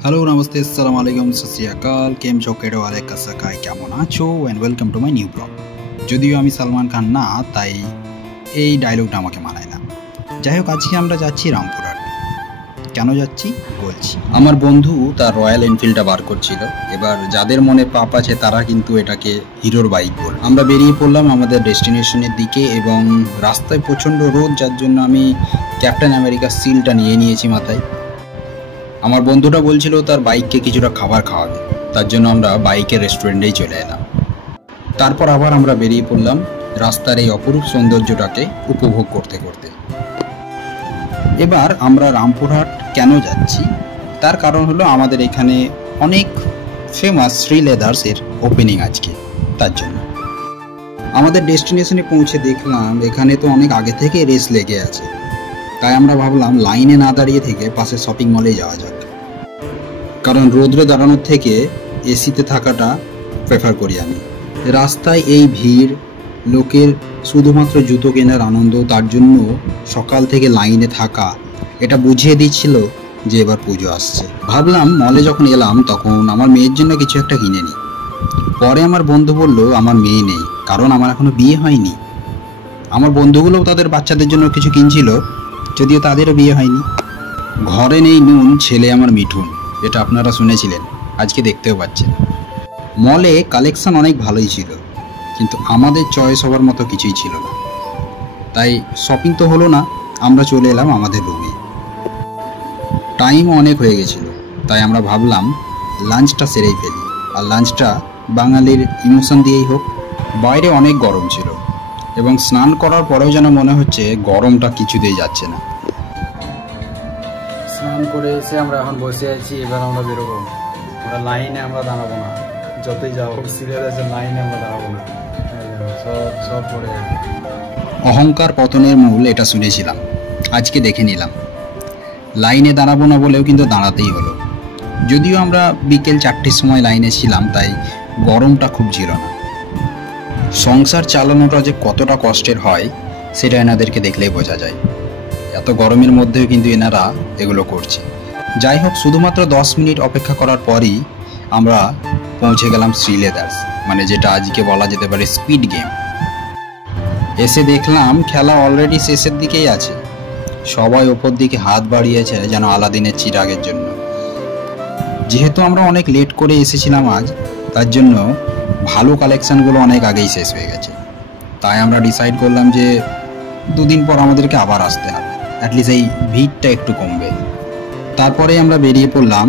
Hello नमस्ते अस्सलाम वालेकुम सत श्री अकाल केम छो केडो वाले कसা काय কেমন আছো and welcome to my new blog. যদিও আমি সালমান খান না, তাই এই ডায়লগটা আমাকে মানায় না। যাই হোক, আজকে আমরা যাচ্ছি রামপুরহাট। কেন যাচ্ছি বলছি। আমার বন্ধু তার রয়্যাল এনফিল্ডটা বার করছিল। এবার যাদের মনে পাপ আছে তারা কিন্তু এটাকে হিরোর বাইক বল। আমরা বেরিয়ে পড়লাম আমাদের ডেস্টিনেশনের দিকে এবং রাস্তায় প্রচণ্ড রোদ, যার জন্য আমি ক্যাপ্টেন আমেরিকার সিলটা নিয়ে নিয়েছি মাথায়। আমার বন্ধুটা বলছিল তার বাইককে কিছুটা খাবার খাওয়াবে, তার জন্য আমরা বাইকের রেস্টুরেন্টেই চলে এলাম। তারপর আবার আমরা বেরিয়ে পড়লাম রাস্তার এই অপরূপ সৌন্দর্যটাকে উপভোগ করতে করতে। এবার আমরা রামপুরহাট কেন যাচ্ছি তার কারণ হলো আমাদের এখানে অনেক ফেমাস শ্রী লেদার্সের ওপেনিং আজকে, তার জন্য। আমাদের ডেস্টিনেশনে পৌঁছে দেখলাম এখানে তো অনেক আগে থেকে রেস লেগে আছে, তাই আমরা ভাবলাম লাইনে না দাঁড়িয়ে থেকে পাশে শপিং মলে যাওয়া যাক। কারণ রোদ্রে দাঁড়ানোর থেকে এসিতে থাকাটা প্রেফার করি আমি। রাস্তায় এই ভিড়, লোকের শুধুমাত্র জুতো কেনার আনন্দ, তার জন্য সকাল থেকে লাইনে থাকা, এটা বুঝিয়ে দিচ্ছিল যে এবার পুজো আসছে। ভাবলাম মলে যখন এলাম তখন আমার মেয়ের জন্য কিছু একটা কিনে নিই। পরে আমার বন্ধু বলল আমার মেয়ে নেই, কারণ আমার এখনো বিয়ে হয়নি। আমার বন্ধুগুলোও তাদের বাচ্চাদের জন্য কিছু কিনছিল, যদিও তাদেরও বিয়ে হয়নি। ঘরে নেই নুন, ছেলে আমার মিঠুন, এটা আপনারা শুনেছিলেন, আজকে দেখতেও পাচ্ছেন। মলে কালেকশন অনেক ভালোই ছিল, কিন্তু আমাদের চয়েস হওয়ার মতো কিছুই ছিল না। তাই শপিং তো হলো না, আমরা চলে এলাম আমাদের রুমে। টাইমও অনেক হয়ে গেছিল, তাই আমরা ভাবলাম লাঞ্চটা সেরেই ফেলি। আর লাঞ্চটা বাঙালির ইমোশন দিয়েই হোক। বাইরে অনেক গরম ছিল এবং স্নান করার পরেও যেন মনে হচ্ছে গরমটা কিছুতেই যাচ্ছে না। স্নান করে এসে আমরা এখন বসে আছি। এবার আমরা বেরোবো, আমরা লাইনে আমরা দাঁড়াবো না, যতই যাও সিরিয়াল আছে লাইনে আমরা দাঁড়াবো না, সব পড়ে যাবে। অহংকার পতনের মূল, এটা শুনেছিলাম, আজকে দেখে নিলাম। লাইনে দাঁড়াবো না বলেও কিন্তু দাঁড়াতেই হলো। যদিও আমরা বিকেল 4টের সময় লাইনে ছিলাম, তাই গরমটা খুব ছিল না। সংসার চালানোটা যে কতটা কষ্টের হয় সেটা এনাদেরকে দেখলেই বোঝা যায়। এত গরমের মধ্যেও কিন্তু এনারা এগুলো করছে। যাই হোক, শুধুমাত্র 10 মিনিট অপেক্ষা করার পরই আমরা পৌঁছে গেলাম শ্রী লেদার্স, মানে যেটা আজকে বলা যেতে পারে স্পিড গেম। এসে দেখলাম খেলা অলরেডি শেষের দিকেই আছে। সবাই ওপর দিকে হাত বাড়িয়েছে যেন আলাদিনের চিরাগের জন্য। যেহেতু আমরা অনেক লেট করে এসেছিলাম আজ, তার জন্য ভালো কালেকশানগুলো অনেক আগেই শেষ হয়ে গেছে। তাই আমরা ডিসাইড করলাম যে 2 দিন পর আমাদেরকে আবার আসতে হবে, অ্যাটলিস্ট এই ভিড়টা একটু কমবে। তারপরে আমরা বেরিয়ে পড়লাম